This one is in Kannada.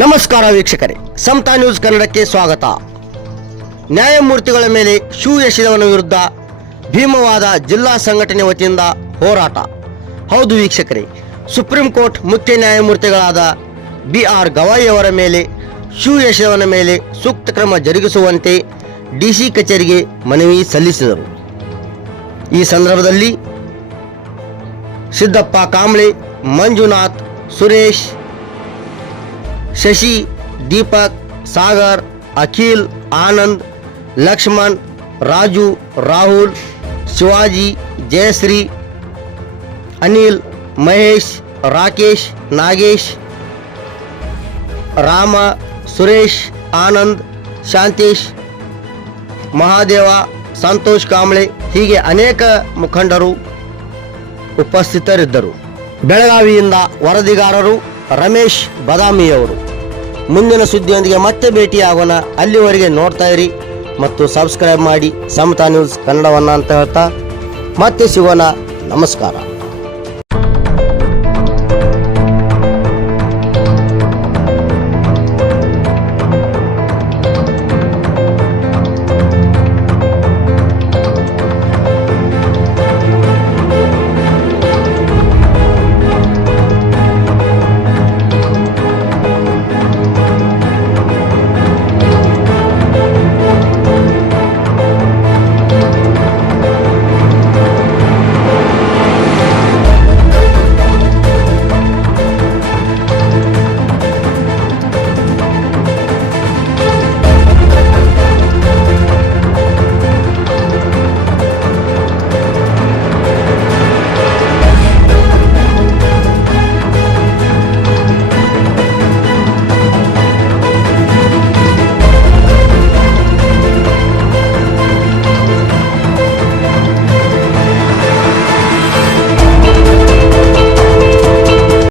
ನಮಸ್ಕಾರ ವೀಕ್ಷಕರೇ, ಸಮತಾ ನ್ಯೂಸ್ ಕನ್ನಡಕ್ಕೆ ಸ್ವಾಗತ. ನ್ಯಾಯಮೂರ್ತಿಗಳ ಮೇಲೆ ಶೂ ಎಸೆದವನ ವಿರುದ್ಧ ಭೀಮವಾದ ಜಿಲ್ಲಾ ಸಂಘಟನೆ ವತಿಯಿಂದ ಹೋರಾಟ. ಹೌದು ವೀಕ್ಷಕರೇ, ಸುಪ್ರೀಂ ಕೋರ್ಟ್ ಮುಖ್ಯ ನ್ಯಾಯಮೂರ್ತಿಗಳಾದ BR ಗವಾಯಿ ಅವರ ಮೇಲೆ ಶೂ ಎಸೆದವನ ಮೇಲೆ ಸೂಕ್ತ ಕ್ರಮ ಜರುಗಿಸುವಂತೆ DC ಕಚೇರಿಗೆ ಮನವಿ ಸಲ್ಲಿಸಿದರು. ಈ ಸಂದರ್ಭದಲ್ಲಿ ಸಿದ್ದಪ್ಪ ಕಾಂಬ್ಳೆ, ಮಂಜುನಾಥ್, ಸುರೇಶ್, ಶಶಿ, ದೀಪಕ್, ಸಾಗರ್, ಅಖಿಲ್, ಆನಂದ್, ಲಕ್ಷ್ಮಣ್, ರಾಜು, ರಾಹುಲ್, ಶಿವಾಜಿ, ಜಯಶ್ರೀ, ಅನಿಲ್, ಮಹೇಶ್, ರಾಕೇಶ್, ನಾಗೇಶ್, ರಾಮ, ಸುರೇಶ್, ಆನಂದ್, ಶಾಂತೇಶ್, ಮಹಾದೇವ, ಸಂತೋಷ್ ಕಾಂಬ್ಳೆ ಹೀಗೆ ಅನೇಕ ಮುಖಂಡರು ಉಪಸ್ಥಿತರಿದ್ದರು. ಬೆಳಗಾವಿಯಿಂದ ವರದಿಗಾರರು ರಮೇಶ್ ಬದಾಮಿಯವರು. ಮುಂದಿನ ಸುದ್ದಿಯೊಂದಿಗೆ ಮತ್ತೆ ಭೇಟಿಯಾಗೋಣ. ಅಲ್ಲಿವರೆಗೆ ನೋಡ್ತಾ ಇರಿ ಮತ್ತು ಸಬ್ಸ್ಕ್ರೈಬ್ ಮಾಡಿ ಸಮತಾ ನ್ಯೂಸ್ ಕನ್ನಡವನ್ನು ಅಂತ ಹೇಳ್ತಾ ಮತ್ತೆ ಸಿಗೋಣ. ನಮಸ್ಕಾರ.